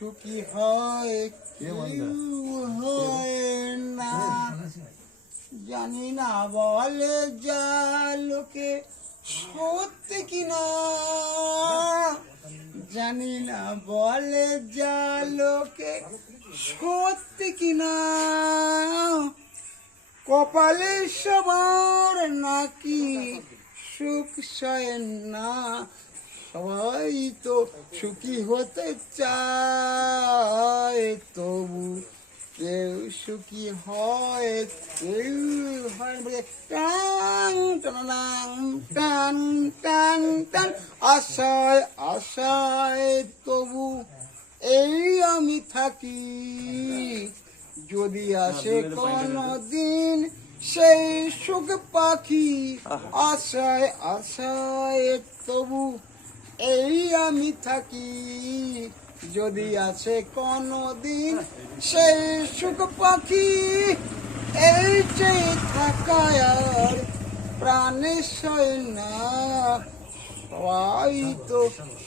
সুখী হয় কেউ হয় না। জানি না বলে যা লোকে সত্যি কিনা, জানি না বলে যা লোকে সত্যি কিনা। কপালে সবার নাকি সুখ সয় না, সবাই তো সুখী হতে চায়, তবু কেউ সুখী হয় কেউ হয় না। টান টান টান টান টান আশায় আশায় তবু এই আমি থাকি। যদি আসে কোনদিন সেই সুখ পাখি, আশায় আশায় তবু এই আমি থাকি। যদি আছে কোনদিন সেই সুখ পাখি, এই যে থাকায় আর প্রাণে সয় না। সবাই তো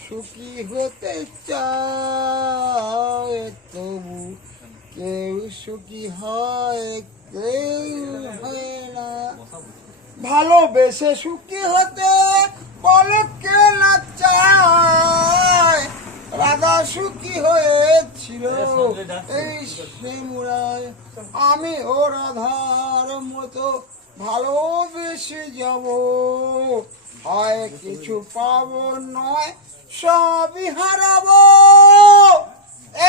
সুখী হতে চায়, তবু কেউ সুখী হয় কেউ হয় না। ভালোবেসে সুখী হতে বলে কে না চায়। রাধা সুখী হয়েছিল এই শ্যামরায়, আমি ও রাধার মতো ভালোবেসে যাব। হয় কিছু পাবো নয় সবই হারাবো,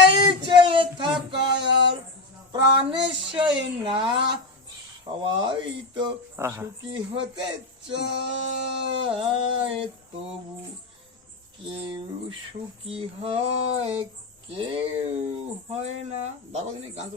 এই চেয়ে থাকায় আর প্রাণে সয় না। সবাই তো সুখী হতে চায়, তবু কেউ সুখী হয় কেউ হয় না। দেখো গান